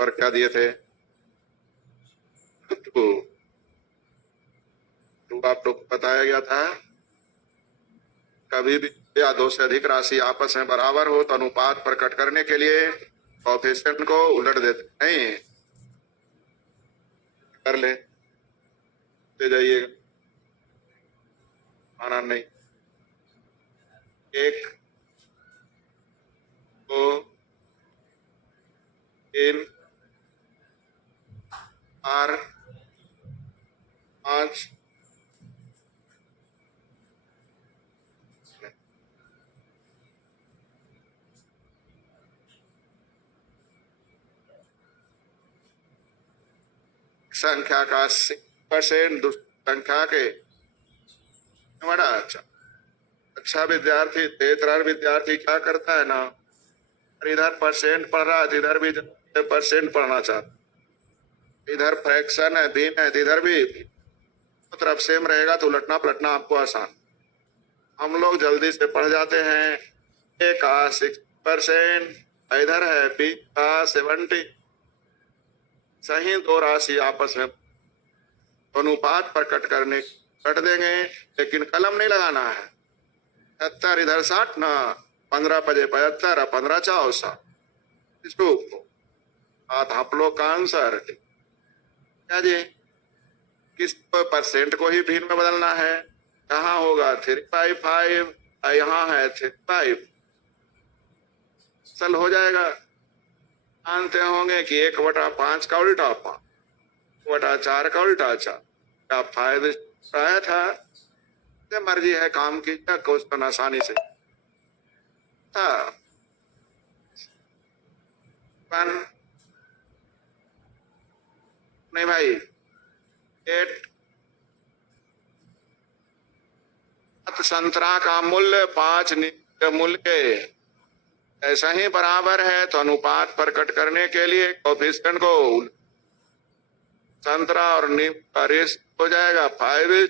पर क्या दिए थे? टू आप लोग को बताया गया था कभी भी या दो से अधिक राशि आपस में बराबर हो तो अनुपात प्रकट करने के लिए कोएफिशिएंट को उलट देते नहीं, कर ले जाइएगा, आना नहीं। 1 2 3 4 5 संख्या का 80% संख्या के बड़ा अच्छा विद्यार्थी तेज विद्यार्थी क्या करता है ना, इधर परसेंट पढ़ रहा है, इधर भी परसेंट पढ़ना चाहता, इधर फ्रैक्शन है, भीम है, इधर भी तरफ सेम रहेगा तो उलटना पलटना आपको आसान। हम लोग जल्दी से पढ़ जाते हैं। ए का 6%, इधर है बी का 70। सही दो राशि आपस में अनुपात प्रकट करने कट देंगे, लेकिन कलम नहीं लगाना है। 70 इधर 60 ना, 15 बजे 75, 15 4 इसको आप लोग का आंसर क्या जी? किस परसेंट को ही भिन्न में बदलना है? कहाँ होगा 3/5, यहाँ है 3/5, सल हो जाएगा। जानते होंगे कि 1/5 का उल्टा 5, 1/4 का उल्टा 4 का फायदा आया था। मर्जी है, काम की क्वेश्चन आसानी से था। नहीं भाई 8 संतरा का मूल्य 5 मूल्य के ऐसा ही बराबर है तो अनुपात प्रकट करने के लिए कोएफिशिएंट को संतरा और नीम का रेस हो जाएगा 5।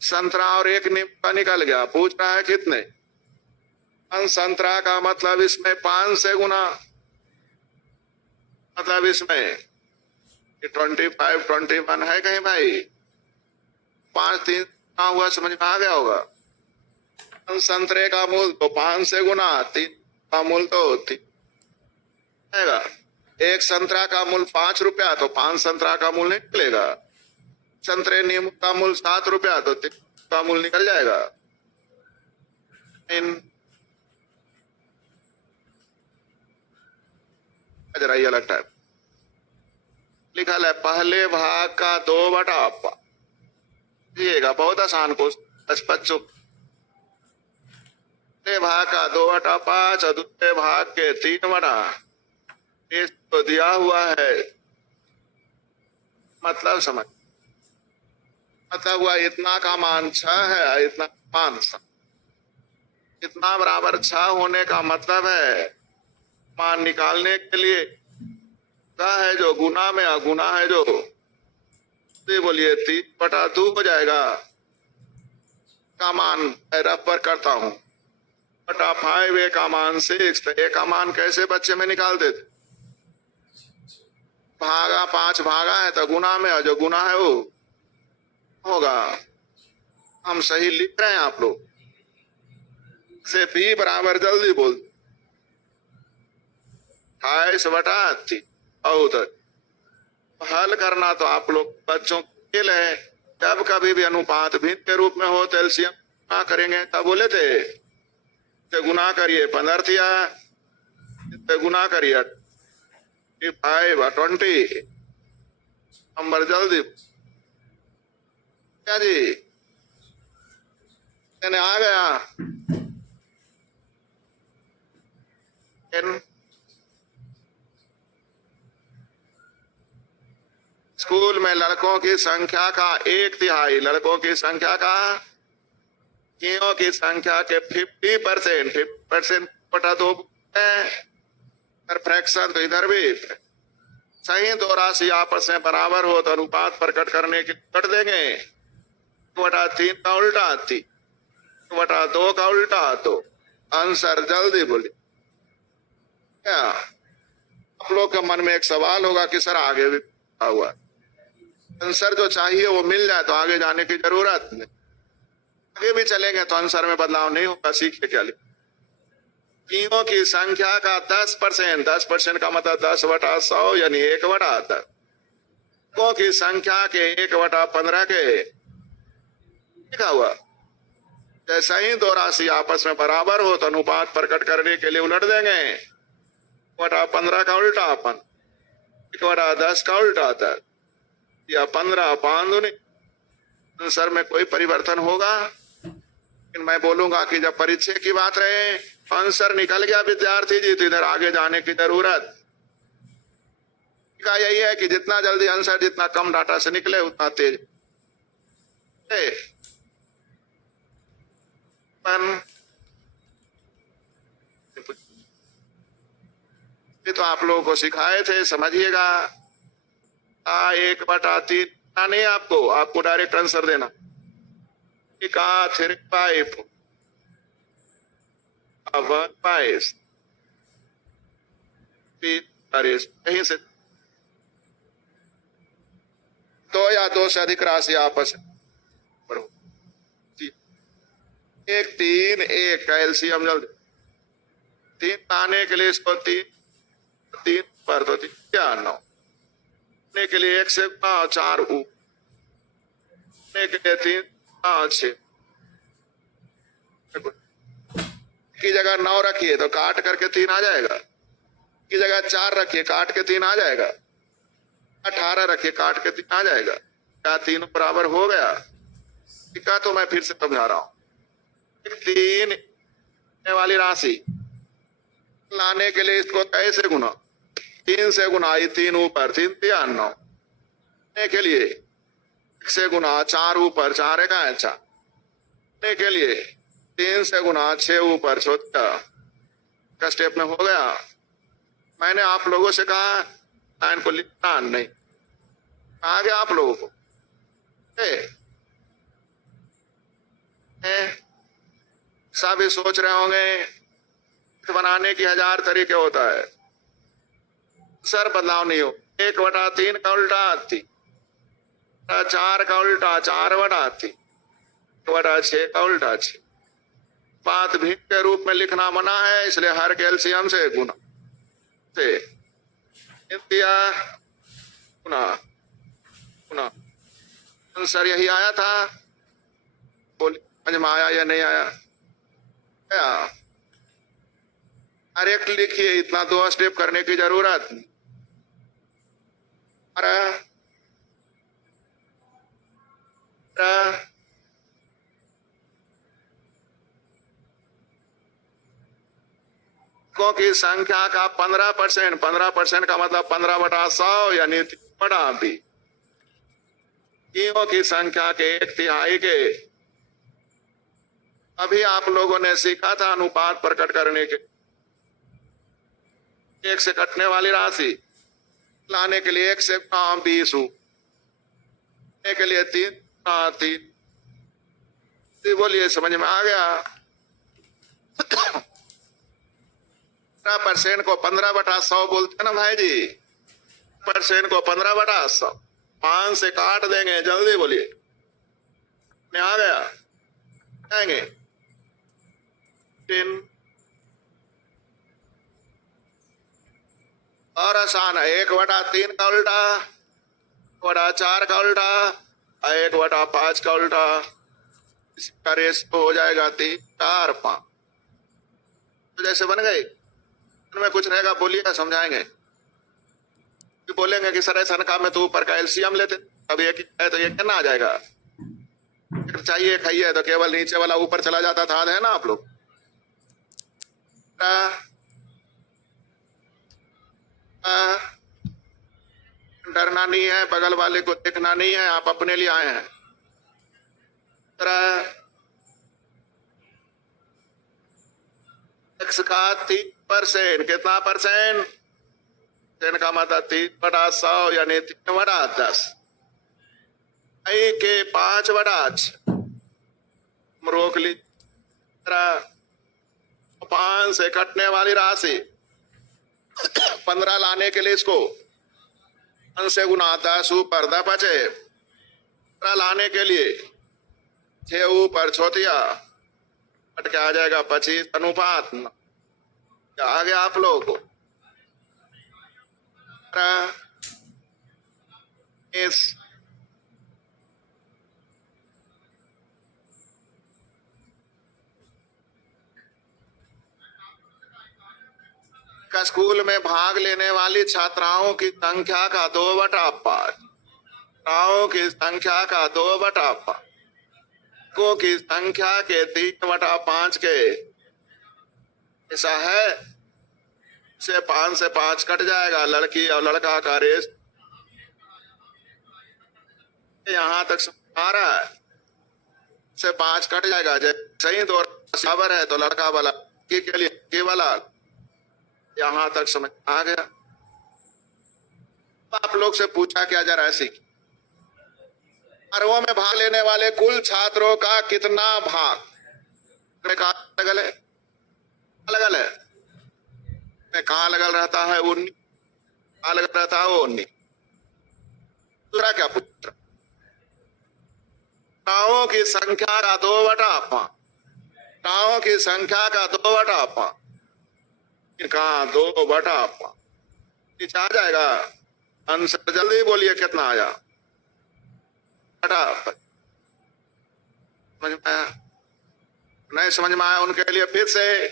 संतरा और 1 नीम का निकल गया, पूछ रहा है कितने? संतरा का मतलब इसमें 5 से गुना, मतलब इसमें 25 21 है कहीं भाई? 5 3 हुआ, समझ में आ गया होगा। संतरे का मूल तो 5 से गुना, 3 का मूल तो 3 आएगा। 1 संतरा का मूल 5 रुपया तो 5 संतरा का मूल निकलेगा। संतरे नींबू का मूल 7 रुपया तो 3 का मूल निकल जाएगा। जरा ये अलग टाइप लिखा है, पहले भाग का 2/5 दिएगा, बहुत आसान को बच्चों। पहले भाग का 2/5 और दूसरे भाग के 3/, तो दिया हुआ है, मतलब समझ, मतलब हुआ इतना का मान 6 है, इतना मान 7, इतना बराबर 6 होने का मतलब है मान निकालने के लिए क्या है जो गुना में, गुना है जो, बोलिए 3/2 हो जाएगा। का मान रफ पर करता हूं, 5 ए का मान 6, तो ए का मान कैसे बच्चे में निकाल देते? भागा 5 भागा है तो गुना में, और जो गुना है वो होगा। हम सही लिख रहे हैं आप लोग से बी बराबर जल्दी बोल 28/3। बहुत हल करना तो आप लोग बच्चों के लिए है। जब कभी भी अनुपात भिन्न के रूप में हो तो एलसीएम गुना करेंगे, तब बोले थे तो गुना करिए 15 गुना करिए 5/20 नंबर जल्दी क्या जी? आ गया। स्कूल में लड़कों की संख्या का 1/3, लड़कों की संख्या का लड़कियों की संख्या के 50% बटा 2 फ्रैक्शन, तो इधर भी सही दो राशि आपस में बराबर हो तो अनुपात प्रकट करने के कर देंगे। 1/3 का उल्टा 3/2 का उल्टा, तो आंसर जल्दी बोलिए क्या? आप लोग के मन में एक सवाल होगा कि सर आगे भी हुआ आंसर जो चाहिए वो मिल जाए तो आगे जाने की जरूरत नहीं, आगे भी चलेंगे तो आंसर में बदलाव नहीं होगा। सीखे क्या तीनों की संख्या का 10%, 10% का मतलब 10/100 यानी 1/10। की संख्या के 1/15 के लिखा हुआ। जैसा ही दो राशि आपस में बराबर हो तो अनुपात प्रकट करने के लिए उलट देंगे। 1/15 का उल्टा अपन 1/10 का उल्टा 10 या 15 5 आंसर में कोई परिवर्तन होगा। लेकिन मैं बोलूंगा कि जब परीक्षा की बात रहे आंसर निकल गया विद्यार्थी जी तो इधर आगे जाने की जरूरत का यही है कि जितना जल्दी आंसर जितना कम डाटा से निकले उतना तेज। ये तो आप लोगों को सिखाए थे, समझिएगा। 1/3 नहीं, आपको डायरेक्ट आंसर देना। 3/5 कहीं से 2 या 2 से अधिक राशि आपस में 1 3 1 का एलसीएम जल्दी 3 आने के लिए इसको 3 पर तो 3 क्या 9 के लिए 1 से 4 के लिए 3 6 की जगह 9 रखिए तो काट करके 3 आ जाएगा, की जगह 4 रखिए काट के 3 आ जाएगा, 18 रखिए काट के 3 आ जाएगा। क्या 3 बराबर हो गया? ठीक है, तो मैं फिर से समझा रहा हूं। 3 वाली राशि लाने के लिए इसको कैसे गुना? 3 से गुना 3 ऊपर 3 3 9 के लिए 1 से गुना 4 ऊपर 4 का 4 के लिए 3 से गुना 6 ऊपर 6 का स्टेप में हो गया। मैंने आप लोगों से कहा लाइन को लिखना नहीं, आ गया आप लोगों को। सभी सोच रहे होंगे बनाने की 1000 तरीके होता है, सर बदलाव नहीं हो। 1/3 का उल्टा 3, 4 का उल्टा 4/3, 1/6 का उल्टा 6। बात भिन्न के रूप में लिखना मना है, इसलिए हर कैल्शियम से गुना से दिया गुना गुना। आंसर यही आया था, बोलिए समझ में आया या नहीं आया? डायरेक्ट लिखिए, इतना 2 स्टेप करने की जरूरत नहीं। की संख्या का 15%, 15% का मतलब 15/100 यानी 3/20। की संख्या के 1/3 के अभी आप लोगों ने सीखा था अनुपात प्रकट करने के। 1 से कटने वाली राशि लाने के लिए 1 से 20 के लिए 3 बोलिए समझ में आ गया? 15% को 15/100 बोलते ना भाई जी। % को 15/100 5 से काट देंगे, जल्दी बोलिए। में आ गया? आएंगे 10 और आसान है। 1/3 का उल्टा 1/4 का उल्टा 1/5 का उल्टा, इसका रेस हो जाएगा 3 4 5। तो जैसे बन गई में कुछ रहेगा बोलिएगा, समझाएंगे। बोलेंगे कि सर ऐसा काम में तो ऊपर का एलसीएम लेते, अब ये है तो ये कितना आ जाएगा? चाहिए खाइए तो केवल नीचे वाला ऊपर चला जाता था, है ना आप लोग? डरना नहीं है, बगल वाले को देखना नहीं है, आप अपने लिए आए हैं। x का 3%, कितना %? का मतलब 3/100 यानी 3/10। i के 5/6 रोक ली। 5 से कटने वाली राशि 15 लाने के लिए इसको 1 से गुना 10 ऊपर 10 बचे। 15 लाने के लिए 6 ऊपर छोतिया कट के आ जाएगा 25 अनुपात। क्या आ गया आप लोगों को? इस का स्कूल में भाग लेने वाली छात्राओं की संख्या का 2/5, छात्राओं की संख्या का 2/5 की संख्या के 3/5 के ऐसा है। से 5 से 5 कट जाएगा, लड़की और लड़का का रेस यहां तक आ रहा है। से 5 कट जाएगा, सही तो बराबर है तो लड़का वाला के लिए के वाला यहां तक समझ आ गया। आप लोग से पूछा क्या जरा ऐसी समारोह में भाग लेने वाले कुल छात्रों का कितना भाग अलग है? अलग है कहाँ लगल रहता है? 19 कहाँ लगल रहता है? वो 19। दूसरा क्या पूछ रहा? टाओं की संख्या का 2/5, टाओं की संख्या का 2/5 कहाँ 2/5 नीचे आ जाएगा। आंसर जल्दी बोलिए कितना आया? समझ में आया? नहीं समझ में आया उनके लिए फिर से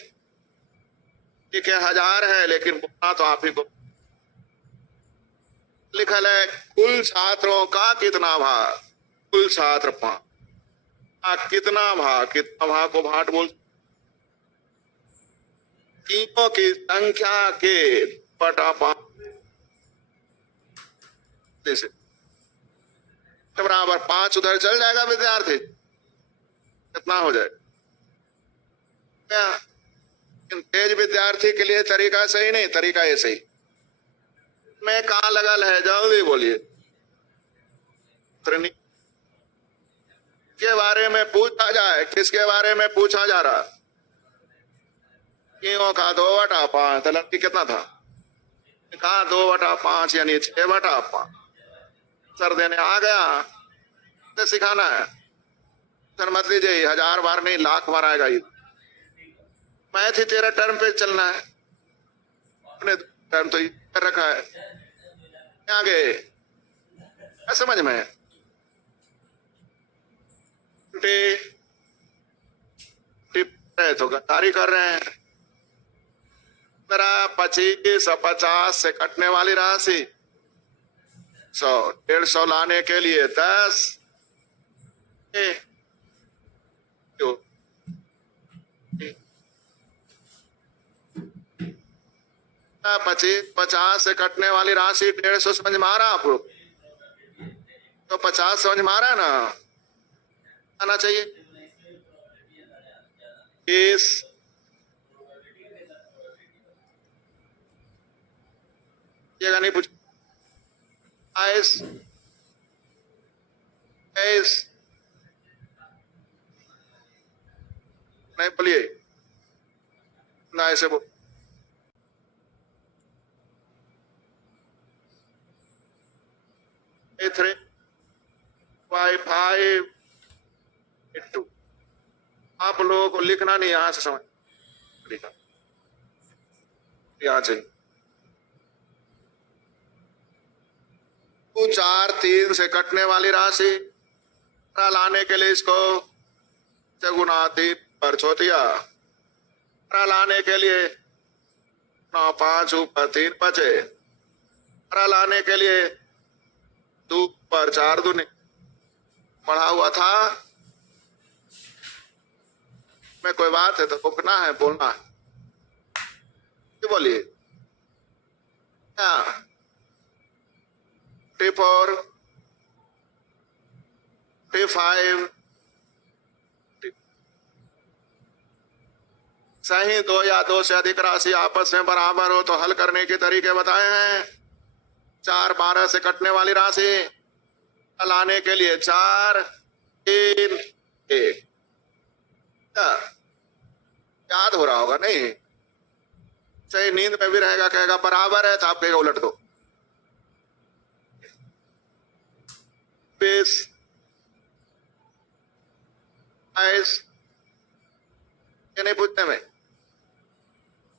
ठीक है 1000 है, लेकिन बोलना तो आप ही को लिखल है कुल छात्रों का कितना भाग, कुल छात्र 5 कितना भाग, कितना भाग को भाट बोल तीनों की संख्या के बटा 5 से बराबर 5 उधर चल जाएगा विद्यार्थी, कितना हो जाए? क्या तेज विद्यार्थी के लिए तरीका सही नहीं, तरीका ये सही में कहा लगल है? जल्दी बोलिए। के बारे में पूछा जाए, किसके बारे में पूछा जा रहा? तीनों का 2/5 तो लड़की कितना था? कहा 2/5 यानी 6/5 सर देने आ गया तो सिखाना है। सर मत लीजिए 1000 बार नहीं लाख बार आएगा ये। मैथ ही तेरा टर्म पे चलना है, अपने टर्म तो कर रखा है आगे समझ में। तो गद्दारी कर रहे हैं। 25 और 50 से कटने वाली राशि 100 150 लाने के लिए 10 25 50 से कटने वाली राशि 150 समझ में आ रहा आप लोग? तो 50 समझ में आ रहा है ना? आना चाहिए 20 ये नहीं पूछ 22 23 नहीं बोलिए ना ऐसे बोल 3 5 2 आप लोगों को लिखना नहीं, यहां से समझ लिखा यहां से 4 3 से कटने वाली राशि लाने के लिए इसको गुना 3 पर छोतिया लाने के लिए 9 5 ऊपर 3 बचे लाने के लिए 2 पर 4 दूनी पढ़ा हुआ था में कोई बात है तो रुकना है, बोलना है। बोलिए 4 5 सही 2 या 2 से अधिक राशि आपस में बराबर हो तो हल करने के तरीके बताए हैं। 4 12 से कटने वाली राशि लाने के लिए 4 3 1 याद हो रहा होगा नहीं? चाहे नींद में भी रहेगा, कहेगा बराबर है, तो आप कहेगा उलट दो। 20, 22, ये नहीं पूछने में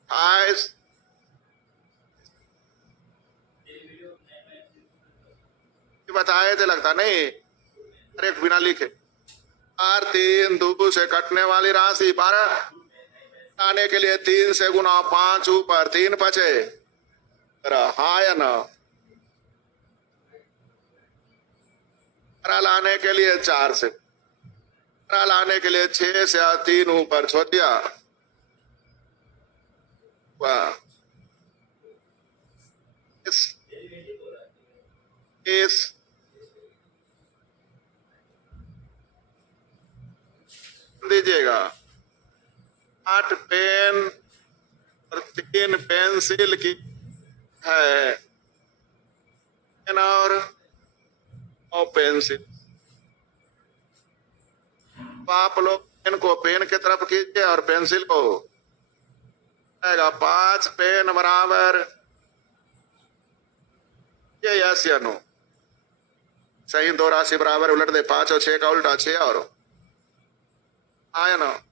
22, बताए थे लगता नहीं। अरे बिना लिखे 4, 3, 2 से कटने वाली राशि 12 आने के लिए 3 से गुना 5 ऊपर 3 बचे। हाँ या ना? लाने के लिए 4 से लाने के लिए 6 से 3 ऊपर छोटिया। वाह, इस दीजिएगा 8 पेन और 3 पेंसिल की है, पेन और पेंसिल। आप लोग पेन को पेन की तरफ कीजिए और पेंसिल को आएगा 5 पेन बराबर ये यस या नो? सही, 2 राशि बराबर उलट दे, 5 और 6 का उल्टा 6 और आया ना?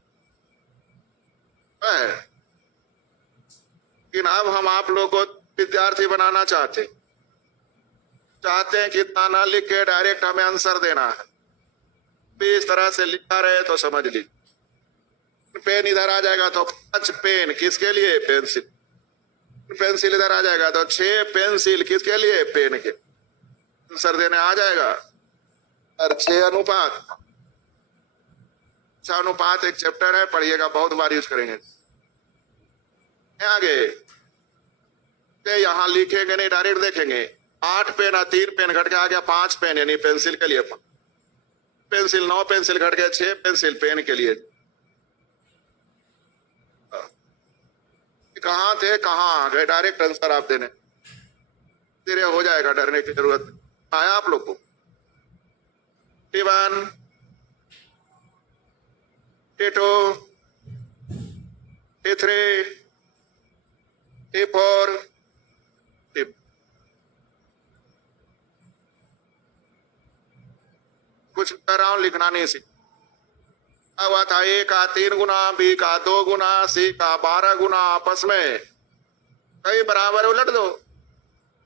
लेकिन अब हम आप लोग को विद्यार्थी बनाना चाहते हैं कि इतना ना लिख के डायरेक्ट हमें आंसर देना है। इस तरह से लिखा रहे तो समझ ली। पेन इधर आ जाएगा तो 5 पेन किसके लिए? पेंसिल। पेंसिल इधर आ जाएगा तो 6 पेंसिल किसके लिए? पेन के। आंसर देने आ जाएगा। और 6 अनुपात, अनुपात एक चैप्टर है, पढ़िएगा, बहुत बार यूज करेंगे। आगे यहां लिखेंगे नहीं, डायरेक्ट देखेंगे। 8 पेन और 3 पेन घट के आ गया 5 पेन, यानी पेंसिल के लिए पेंसिल। 9 पेंसिल घट गया 6 पेंसिल पेन के लिए। कहां थे कहां आ गए? डायरेक्ट आंसर आप देने धीरे हो जाएगा, डरने की जरूरत आया आप लोग को। T1, T2, T3, T4, कुछ कर रहा हूं, लिखना नहीं सीख। अब था A का 3 गुना, B का 2 गुना, C का 12 गुना, आपस में कई बराबर उलट दो।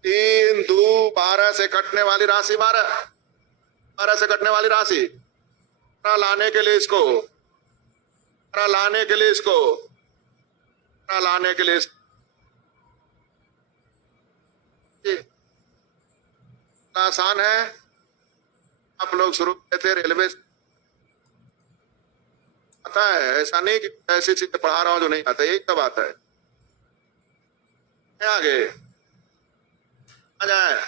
3, 2, 12 से कटने वाली राशि 12 से कटने वाली राशि लाने के लिए इसको, लाने के लिए इसको, लाने के लिए आसान है। आप लोग शुरू थे रेलवे, आता है, ऐसा नहीं कि ऐसी चीजें पढ़ा रहा हूं जो नहीं आता, यही सब आता है। आगे आ जाए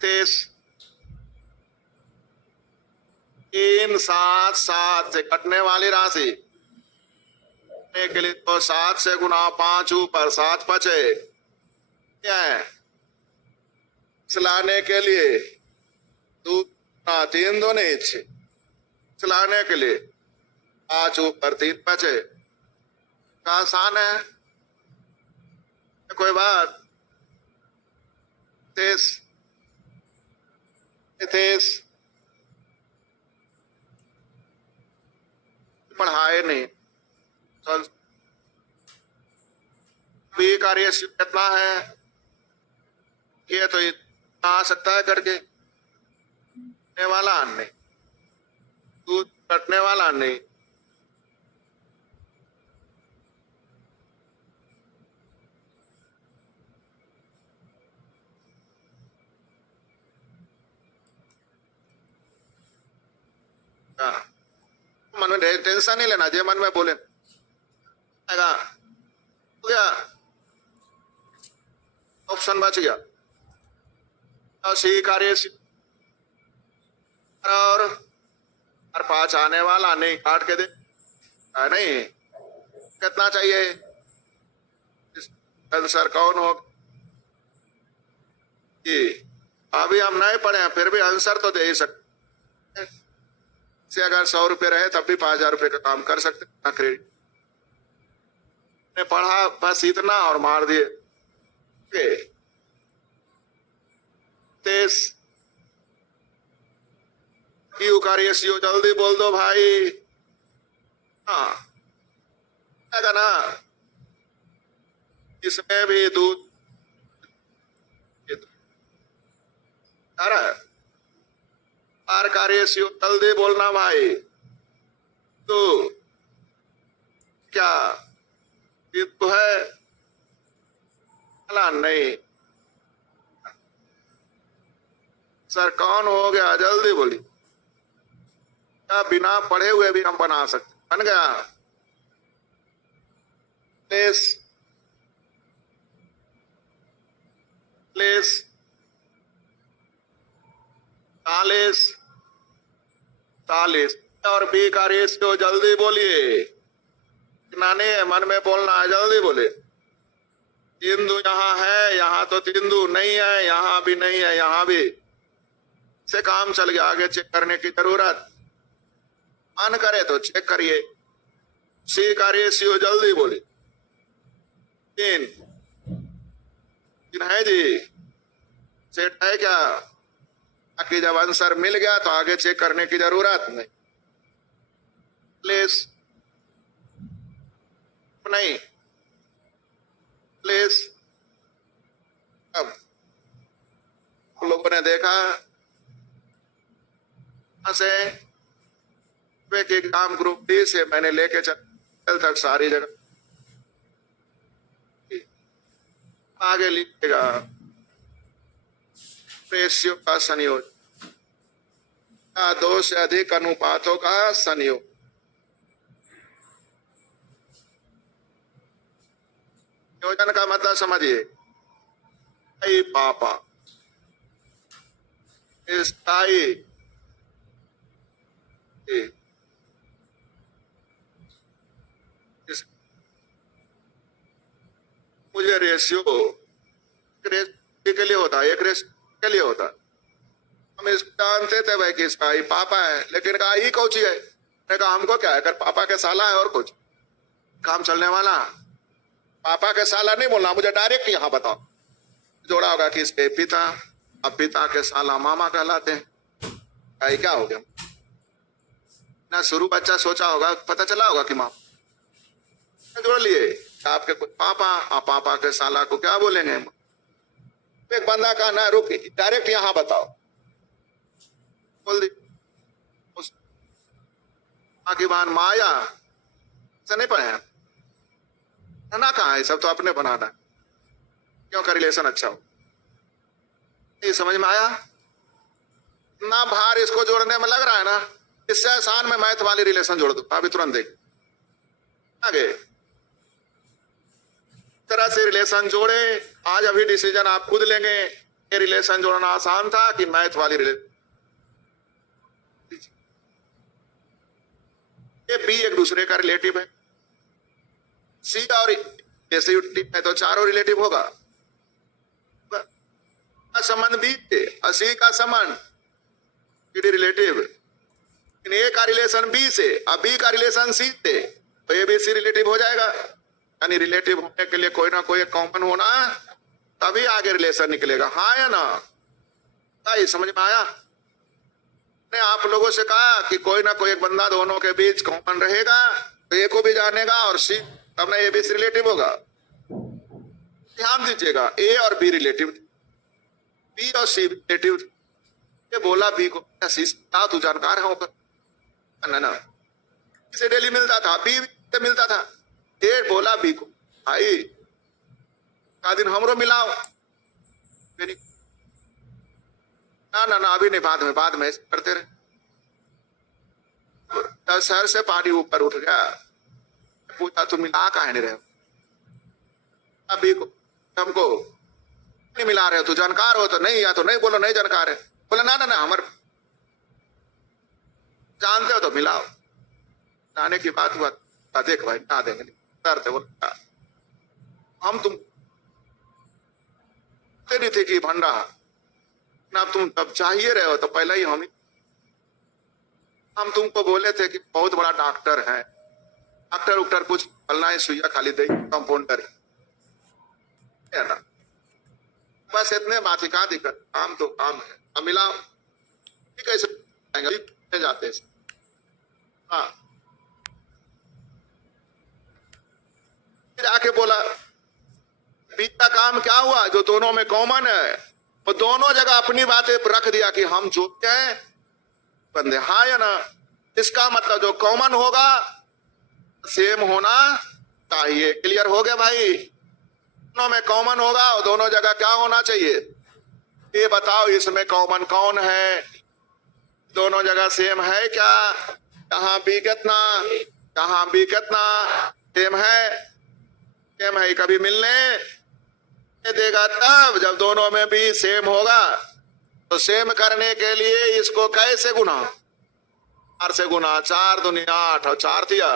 23, 3, 7, 7 से कटने वाली राशि के लिए तो 7 से गुना 5 ऊपर 7 बचे। क्या है? चलाने के लिए 2, 3, 2 नहीं 6, चलाने के लिए 5 ऊपर 3 बचे। आसान है, कोई बात। 23 पढ़ाए नहीं। बी का रेशियो कितना है? ये तो आ सकता है करके, वाला नहीं, दूध कटने वाला नहीं। मन में टेंशन नहीं लेना, जो मन में बोले हो गया, ऑप्शन बच गया। सी का रेशियो और 5 आने वाला नहीं, काट के दे नहीं। कितना चाहिए? आंसर कौन हो? अभी हम नहीं पढ़े हैं, फिर भी आंसर तो दे ही सकते। से अगर 100 रुपए रहे तब भी 5000 रुपए का काम कर सकते हैं क्रेडिट। ने पढ़ा बस इतना और मार दिए। तेज क्यों कार्य जल्दी बोल दो भाई। हाँ क्या ना, इसमें भी दूध आर कार्य जल्दी बोलना भाई। तो क्या तो है नहीं सर, कौन हो गया जल्दी बोली। क्या बिना पढ़े हुए भी हम बना सकते? बन गया। प्लेस प्लेस 40 40 और बी का रेशियो जल्दी बोलिए। नाने मन में बोलना है, जल्दी बोले। तिंदु यहाँ है, यहाँ तो तिंदु नहीं है, यहाँ भी नहीं है, यहाँ भी से काम चल गया। आगे चेक करने की जरूरत मन करे तो चेक करिए। सी का रेशियो जल्दी बोली। 3 है जी, सेट है क्या? ताकि जब आंसर मिल गया तो आगे चेक करने की जरूरत नहीं। प्लीज नहीं, प्लीज। अब लोगों ने देखा से एग्जाम ग्रुप डी से मैंने लेके चल तक सारी जगह आगे लिखेगा रेशियो का संयोजन, 2 से अधिक अनुपातों का संयोग। संयोजन का मतलब समझिए, पापा स्थाई मुझे रेशियो के लिए होता है, एक रेशियो के लिए होता है। हम इस जानते थे भाई कि इसका ही पापा है, लेकिन कहा ही कौची है। मैंने कहा हमको क्या है, अगर पापा के साला है और कुछ काम चलने वाला। पापा के साला नहीं बोलना, मुझे डायरेक्ट यहाँ बताओ। जोड़ा होगा कि इसके पिता, अब पिता के साला मामा कहलाते हैं। क्या हो गया ना, शुरू बच्चा सोचा होगा, पता चला होगा कि मामा जोड़ लिए। आपके कुछ पापा और पापा के साला को क्या बोलेंगे? एक बंदा का ना रुक, डायरेक्ट यहां बताओ, बोल दी उस की बान माया से नहीं पढ़े ना, कहा है सब तो अपने बनाना। क्यों का रिलेशन अच्छा हो, ये समझ में आया ना? भार इसको जोड़ने में लग रहा है ना, इससे आसान में मैथ वाली रिलेशन जोड़ दो, अभी तुरंत देख आगे तरह से रिलेशन जोड़े। आज अभी डिसीजन आप खुद लेंगे। ये रिलेशन जोड़ना आसान था कि मैथ वाली रिलेशन। ये बी एक दूसरे का रिलेटिव है, सी और रिलेटिव है, तो चारों रिलेटिव होगा। संबंध बी थे, सी का संबंध रिलेटिव, ए का रिलेशन बी से और बी का रिलेशन सी से, तो ए बी सी रिलेटिव हो जाएगा। यानी रिलेटिव होने के लिए कोई ना कोई कॉमन होना, तभी आगे रिलेशन निकलेगा। हाँ या ना? आई समझ में आया? ने आप लोगों से कहा कि कोई ना कोई एक बंदा दोनों के बीच कॉमन रहेगा, तो ए को भी जानेगा और सी, तब ना ए बी सी रिलेटिव होगा। ध्यान दीजिएगा, ए और बी रिलेटिव, बी और सी रिलेटिव। ये बोला बी को, सी तू जानकार है ना, इसे डेली मिलता था, बी से मिलता था। ए बोला बी को, भाई का दिन हमरो मिलाओ। ना ना ना, अभी नहीं, बाद में करते रहे। सर से पानी ऊपर उठ गया, पूछा तुम मिला काहे नहीं रहे हो? अभी को हमको नहीं मिला रहे हो, तो जानकार हो तो नहीं, या तो नहीं बोलो नहीं जानकार है। बोला ना ना ना, हमारे जानते हो तो मिलाओ। लाने की बात हुआ, देख भाई ना देंगे नहीं, बोला हम तुम नहीं थे कि भंडा ना, तुम तब चाहिए रहे हो तो पहले ही हम तुमको बोले थे कि बहुत बड़ा डॉक्टर है, डॉक्टर उक्टर कुछ फलना है, सुइया खाली दे, कंपाउंडर है ना, बस इतने बात ही, कहा दिक्कत, काम तो काम है। अब मिला कैसे जाते हैं। हाँ, फिर आके बोला बीच का काम क्या हुआ जो दोनों में कॉमन है, वो दोनों जगह अपनी बातें रख दिया कि हम जो हैं बंदे, हाँ या ना। इसका मतलब जो कॉमन होगा सेम होना चाहिए। क्लियर हो गया भाई? दोनों में कॉमन होगा और दोनों जगह क्या होना चाहिए, ये बताओ इसमें कॉमन कौन है, दोनों जगह सेम है क्या? कहाँ भी कितना, कहाँ भी कितना सेम है, सेम है, कभी मिलने देगा तब जब दोनों में भी सेम होगा। तो सेम करने के लिए इसको कैसे गुना, 4 से गुना, 4 दूनी 8 और 4 दिया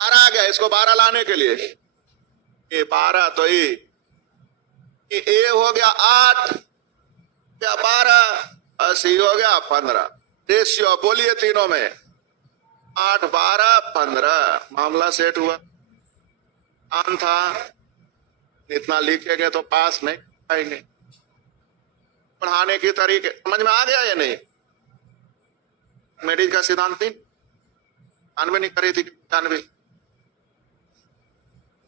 12 आ गया। इसको 12 लाने के लिए ये 12 तो ए हो गया 8 क्या 12 80 हो गया 15। रेशियो बोलिए तीनों में 8 12 15, मामला सेट हुआ। आन था, इतना लिखेंगे तो पास नहीं आएंगे। पढ़ाने के तरीके समझ में आ गया या नहीं? मेडिकल का सिद्धांत 93 नहीं करी थी, 93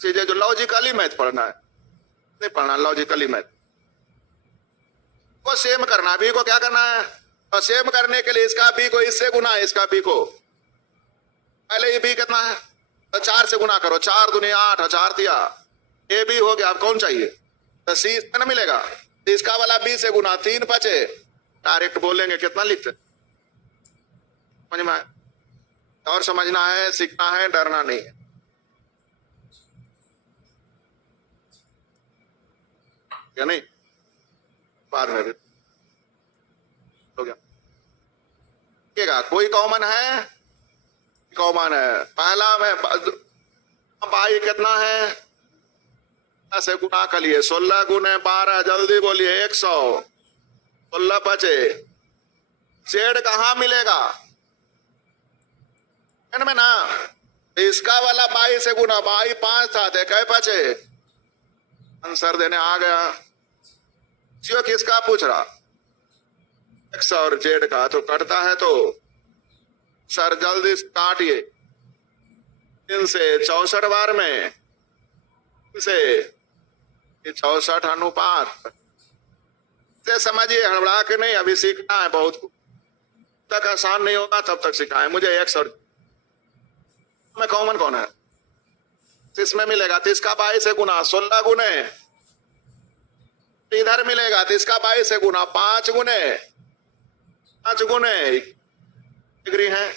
चीजें जो लॉजिकली मैथ पढ़ना है, नहीं पढ़ना लॉजिकली मैथ को सेम करना। बी को क्या करना है, तो सेम करने के लिए इसका बी को इससे गुना है, इसका बी को पहले ये बी कितना है तो 4 से गुना करो, 4 दूनी 8 और 4 दिया, ए बी हो गया। अब कौन चाहिए, तो सी ना मिलेगा, तो इसका वाला बी से गुना 3 बचे, डायरेक्ट बोलेंगे कितना लिखते। समझ में? और समझना है, सीखना है, डरना नहीं है। क्या नहीं, बाद में भी हो गया। कोई कॉमन है, कॉमन है। पहला में बाई कितना है, से गुना कर लिए, 16 गुने 12, जल्दी बोलिए 100, 16 बचे। जेड कहाँ मिलेगा में ना, इसका वाला 22 से गुना, 22 5 था, कै बचे, आंसर देने आ गया। जियो किसका पूछ रहा, एक्स और जेड का, तो कटता है तो सर जल्दी काटिए, 3 से 64 बार में से 64 अनुपात से समझिए, हड़बड़ा के नहीं, अभी सीखना है, बहुत तक आसान नहीं होगा तब तक सिखाएं मुझे। एक्स और में कॉमन कौन है, इसमें मिलेगा, तो इसका 22 से गुना 16 गुने, इधर मिलेगा तो इसका 22 से गुना 5 गुने 5 गुने डिग्री है।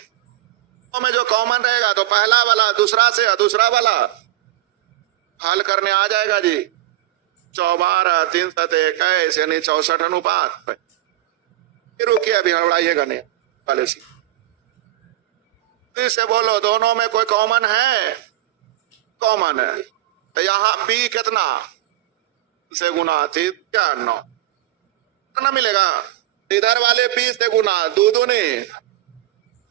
तो में जो कॉमन रहेगा तो पहला वाला दूसरा से और दूसरा वाला हल करने आ जाएगा जी। 44 3 7 21 यानी 64 अनुपात। फिर रुकिए, अभी हड़बड़ाइएगा नहीं वाले से बोलो, दोनों में कोई कॉमन है, कॉमन है, तो यहाँ बी कितना से गुना थी क्या 9 ना मिलेगा, इधर वाले बी से गुना 2 दूनी,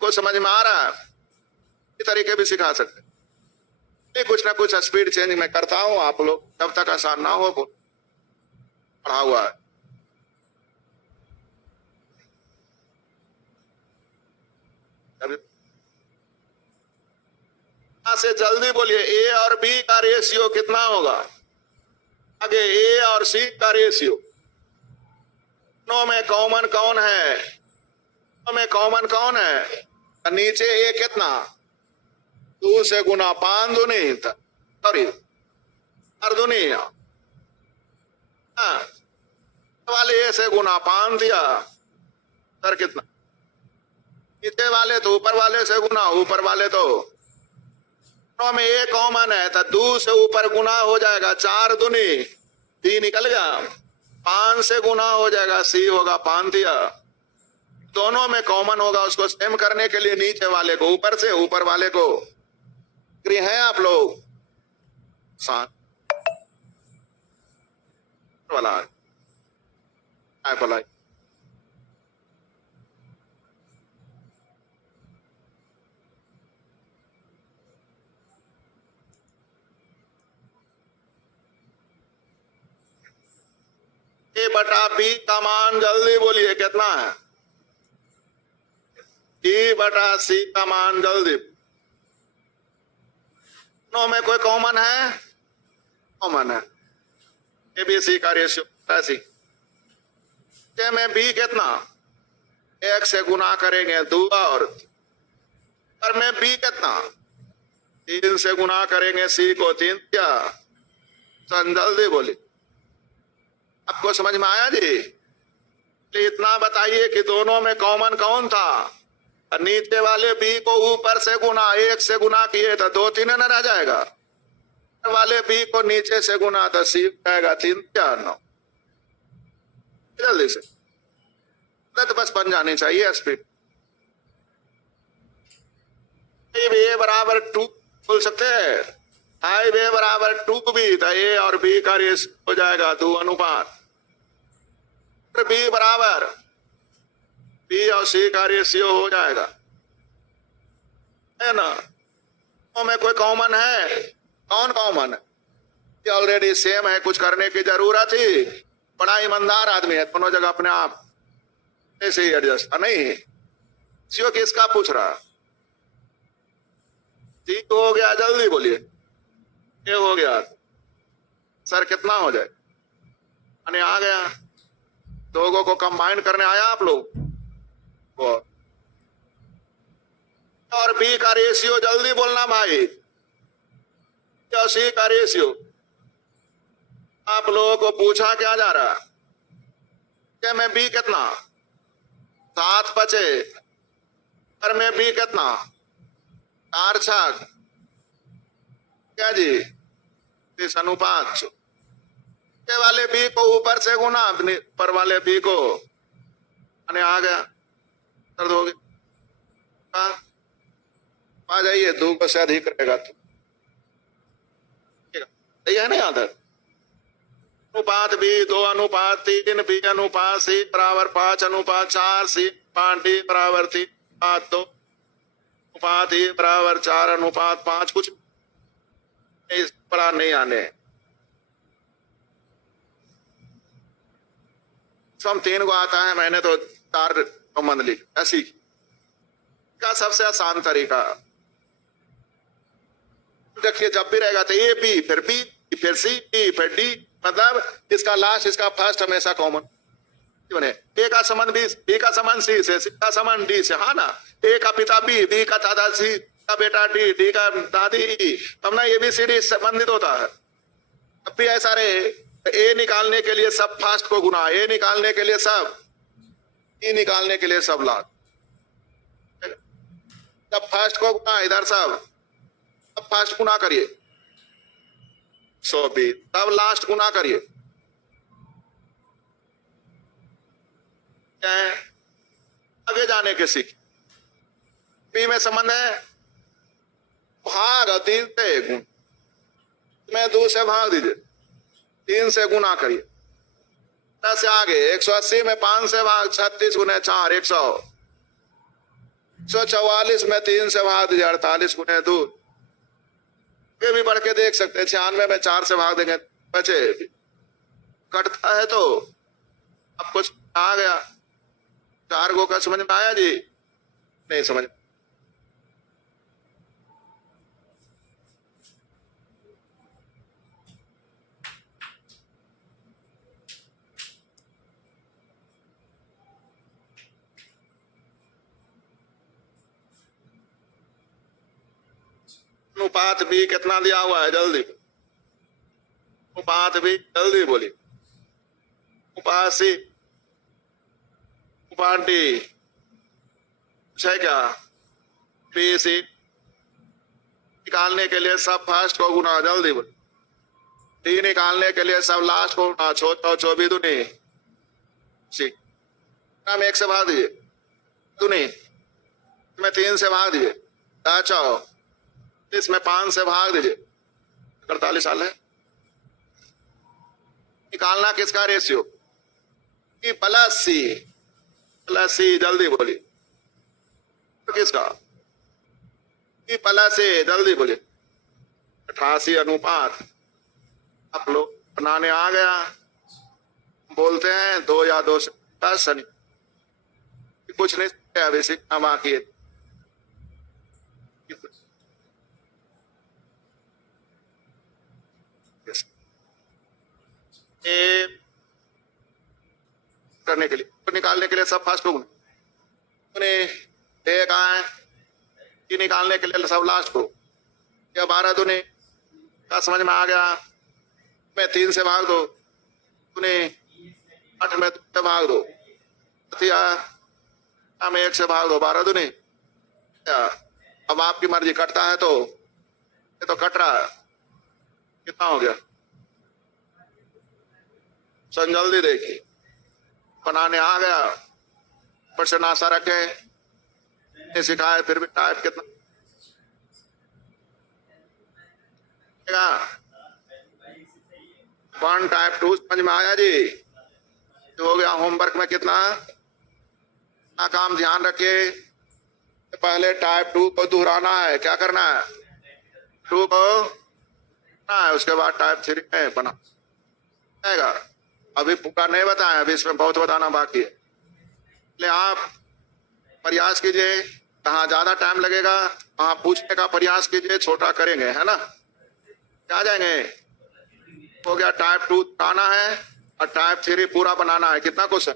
को समझ में आ रहा है? ये तरीके भी सिखा सकते, कुछ ना कुछ स्पीड चेंज मैं करता हूं, आप लोग जब तक आसान ना हो पढ़ा हुआ है। से जल्दी बोलिए, ए और बी का रेशियो कितना होगा, आगे ए और सी का रेशियो, दोनों में कॉमन कौन है, दोनों में कॉमन कौन है, नीचे ए कितना 2 से गुना 5 दूनी, सॉरी 4 दूनी, वाले ए से गुना 5 दिया, सर कितना, नीचे वाले तो ऊपर वाले से गुना, ऊपर वाले तो में ए कॉमन है, तो 2 से ऊपर गुना हो जाएगा, 4 दूनी 3 निकल गया, 5 से गुना हो जाएगा, सी होगा 5 दिया। दोनों में कॉमन होगा, उसको सेम करने के लिए नीचे वाले को ऊपर से, ऊपर वाले को हैं आप लोग वाला बोला बटा बी का मान जल्दी बोलिए कितना है? डी बटा सी का मान जल्दी। दोनों में कोई कॉमन है? कॉमन है। ए बी सी का रेशियो ऐसी में बी कितना? एक से गुना करेंगे 2 और में बी कितना? 3 से गुना करेंगे सी को 3 क्या? जल्दी बोली। आपको समझ में आया जी? इतना बताइए कि दोनों में कॉमन कौन था? नीचे वाले बी को ऊपर से गुना 1 से गुना किए तो 2 3 न रह जाएगा। वाले बी को नीचे से गुना तो सी जाएगा 3 क्या 9। जल्दी से तो बस बन जानी चाहिए स्पीड। ए बराबर 2 बोल सकते हैं। आई बे बराबर 2 बी तो ए और बी का रेशियो हो जाएगा 2 अनुपात। बी बराबर बी और सी का रेशियो हो जाएगा, है ना? तो में कोई कॉमन है? कौन कॉमन है? ये ऑलरेडी सेम है, कुछ करने की जरूरत ही। बड़ा ईमानदार आदमी है, दोनों जगह अपने आप ऐसे ही एडजस्ट नहीं। सीओ किसका पूछ रहा? जी तो हो गया, जल्दी बोलिए। ये हो गया सर, कितना हो जाए? अने आ गया। दोगों को कंबाइन करने आया आप लोग। और बी का रेशियो जल्दी बोलना भाई। सी का रेशियो आप लोगों को पूछा क्या जा रहा? क्या में बी कितना? 7 बचे। और में बी कितना? 4 6 क्या जी? इस अनुपात के वाले बी को ऊपर से गुना पर वाले बी को अने आ गया। दर्द हो गया। आ जाइए, 2 को से अधिक रहेगा तो सही है ना? याद है अनुपात बी 2 अनुपात 3 बी अनुपात सी बराबर 5 अनुपात 4 सी अनुपात डी बराबर 3 अनुपात 2 अनुपात ई बराबर 4 अनुपात 5। कुछ इस पर नहीं आने। सम 3 को आता है, मैंने तो 4 संबंध लिखा। ऐसी का सबसे आसान तरीका देखिए, जब भी रहेगा तो ए बी फिर बी फिर सी बी फिर डी, मतलब इसका लास्ट इसका फर्स्ट हमेशा कॉमन बने। ए का संबंध बी का संबंध सी से, सी का संबंध डी से, हाँ ना? ए का पिता बी का दादा सी का बेटा डी का दादी ई, तब ना ABCD संबंधित होता है। अब भी ऐसा रहे, ए निकालने के लिए सब फर्स्ट को गुना, ए निकालने के लिए सब, ई निकालने के लिए सब लास्ट। तब फर्स्ट को गुना इधर सब, अब फर्स्ट गुना करिए 120, तब लास्ट गुना करिए। क्या है? आगे जाने के सीख। बी में संबंध है भाग 3 से गुण में 2 से भाग दीजिए, 3 से गुना करिए। से आगे 180 में 5 से भाग 36 गुने 4 100। 144 में 3 से भाग दीजिए 48 गुने 2। ये भी बढ़ के देख सकते हैं। 96 में 4 से भाग देंगे बचे, कटता है तो अब कुछ आ गया। 4 को का समझ में आया जी? नहीं समझ। अनुपात बी कितना दिया हुआ है? जल्दी अनुपात बी जल्दी बोली। अनुपात सी अनुपात डी है क्या? बी सी निकालने के लिए सब फर्स्ट को गुना, जल्दी बोली। डी निकालने के लिए सब लास्ट को गुना, 24 दूनी सी हम 1 से भाग दीजिए, दूनी में 3 से भाग दीजिए, 4 इसमें 5 से भाग दीजिए, 48 साल है। निकालना किसका रेशियो? ई प्लस सी जल्दी बोली। किसका? ई प्लस ए जल्दी बोली। 88 अनुपात आप लोग बनाने आ गया। बोलते हैं 2 या 2 से शनि कुछ नहीं है, अभी सीखना बाकी है। ये करने के लिए तो निकालने के लिए सब फर्स्ट को कहा है कि निकालने के लिए सब लास्ट को या 12 दूनी का समझ में आ गया। मैं 3 से भाग दो, तूने 8 में 2 से भाग दो, में 1 से भाग दो, 12 दूनी। अब आपकी मर्जी, कटता है तो ये तो कट रहा है, कितना हो गया? सन जल्दी देखिए, बनाने आ गया, पर से नासा रखे सिखाए, फिर भी टाइप कितना 1 टाइप 2 समझ में आया जी? तो हो गया। होमवर्क में कितना काम ध्यान रखे, पहले टाइप 2 को दोहराना है। क्या करना है? 2 को है, उसके बाद टाइप 3 में बना जाएगा। अभी पूरा नहीं बताया, अभी इसमें बहुत बताना बाकी है। इसलिए आप प्रयास कीजिए, कहाँ ज्यादा टाइम लगेगा वहां पूछने का प्रयास कीजिए, छोटा करेंगे, है ना? क्या जाएंगे? हो गया टाइप 2 बनाना है और टाइप 3 पूरा बनाना है। कितना क्वेश्चन?